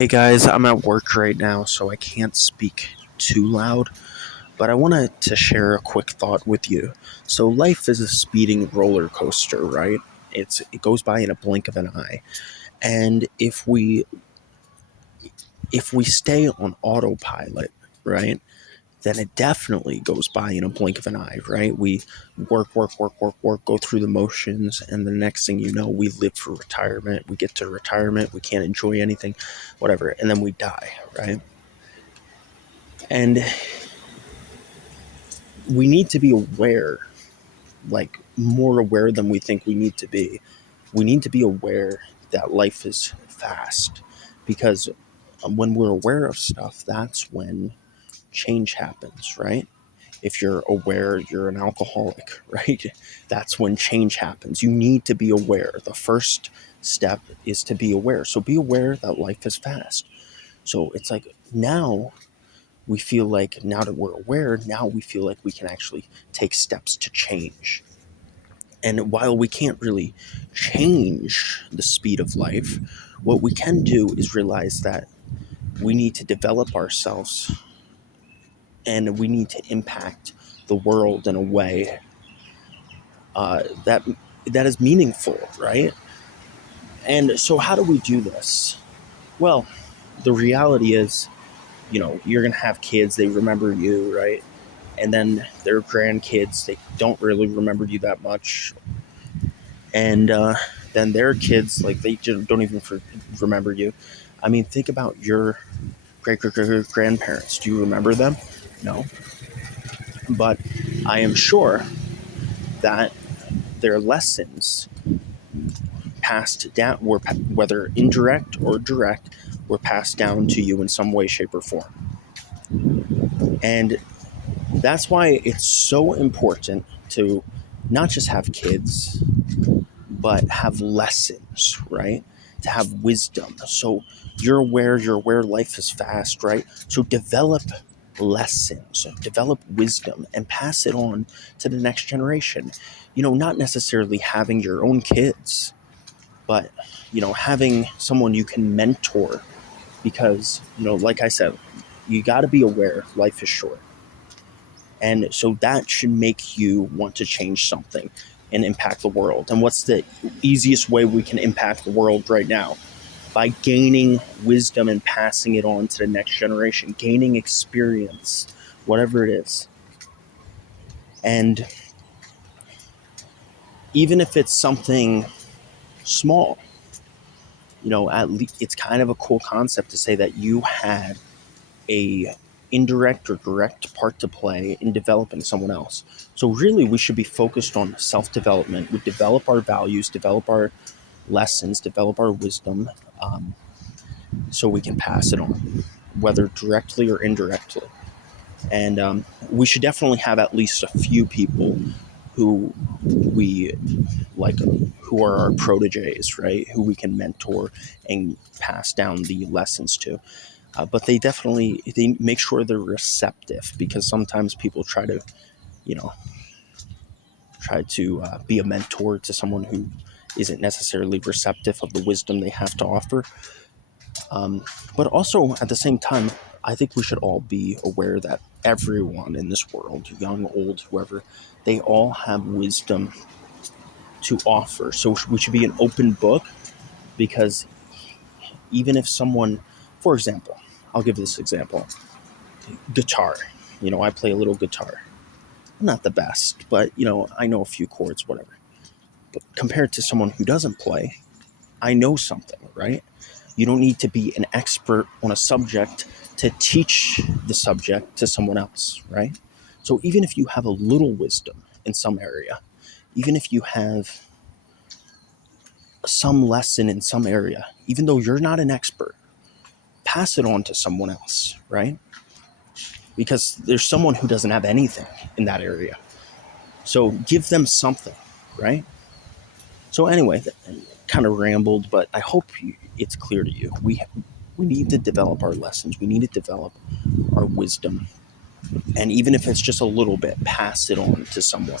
Hey guys, I'm at work right now, so I can't speak too loud, but I wanted to share a quick thought with you. So life is a speeding roller coaster, right? It goes by in a blink of an eye. And if we stay on autopilot, right? Then it definitely goes by in a blink of an eye, right? We work, go through the motions, and the next thing you know, we live for retirement. We get to retirement, we can't enjoy anything, whatever, and then we die, right? And we need to be aware, like more aware than we think we need to be. We need to be aware that life is fast because when we're aware of stuff, that's when change happens, right? If you're aware you're an alcoholic, right? That's when change happens. You need to be aware. The first step is to be aware. So be aware that life is fast. So it's like now we feel like now that we're aware, now we feel like we can actually take steps to change. And while we can't really change the speed of life, what we can do is realize that we need to develop ourselves and we need to impact the world in a way that is meaningful, right? And so, how do we do this? Well, the reality is, you're gonna have kids; they remember you, right? And then their grandkids, they don't really remember you that much, and then their kids, like they just don't even remember you. I mean, think about your great grandparents. Do you remember them? No, but I am sure that their lessons passed down, were whether indirect or direct, were passed down to you in some way, shape, or form. And that's why it's so important to not just have kids, but have lessons, right? To have wisdom. So you're aware life is fast, right? So develop lessons, develop wisdom, and pass it on to the next generation. Not necessarily having your own kids, but, having someone you can mentor because, like I said, you got to be aware life is short. And so that should make you want to change something and impact the world. And what's the easiest way we can impact the world right now? By gaining wisdom and passing it on to the next generation, gaining experience, whatever it is. And even if it's something small, at least it's kind of a cool concept to say that you had a indirect or direct part to play in developing someone else. So really we should be focused on self-development. We develop our values, develop our lessons, develop our wisdom, so we can pass it on, whether directly or indirectly. And we should definitely have at least a few people who we like, who are our proteges, right? Who we can mentor and pass down the lessons to. But they make sure they're receptive, because sometimes people you know, try to be a mentor to someone who isn't necessarily receptive of the wisdom they have to offer. But also at the same time, I think we should all be aware that everyone in this world, young, old, whoever, they all have wisdom to offer. So we should be an open book, because even if someone, for example, I'll give this example: guitar. I play a little guitar. I'm not the best, but I know a few chords, whatever. But compared to someone who doesn't play, I know something, right? You don't need to be an expert on a subject to teach the subject to someone else, right? So even if you have a little wisdom in some area, even if you have some lesson in some area, even though you're not an expert, pass it on to someone else, right? Because there's someone who doesn't have anything in that area. So give them something, right? So anyway, kind of rambled, but I hope it's clear to you. We need to develop our lessons. We need to develop our wisdom, and even if it's just a little bit, pass it on to someone.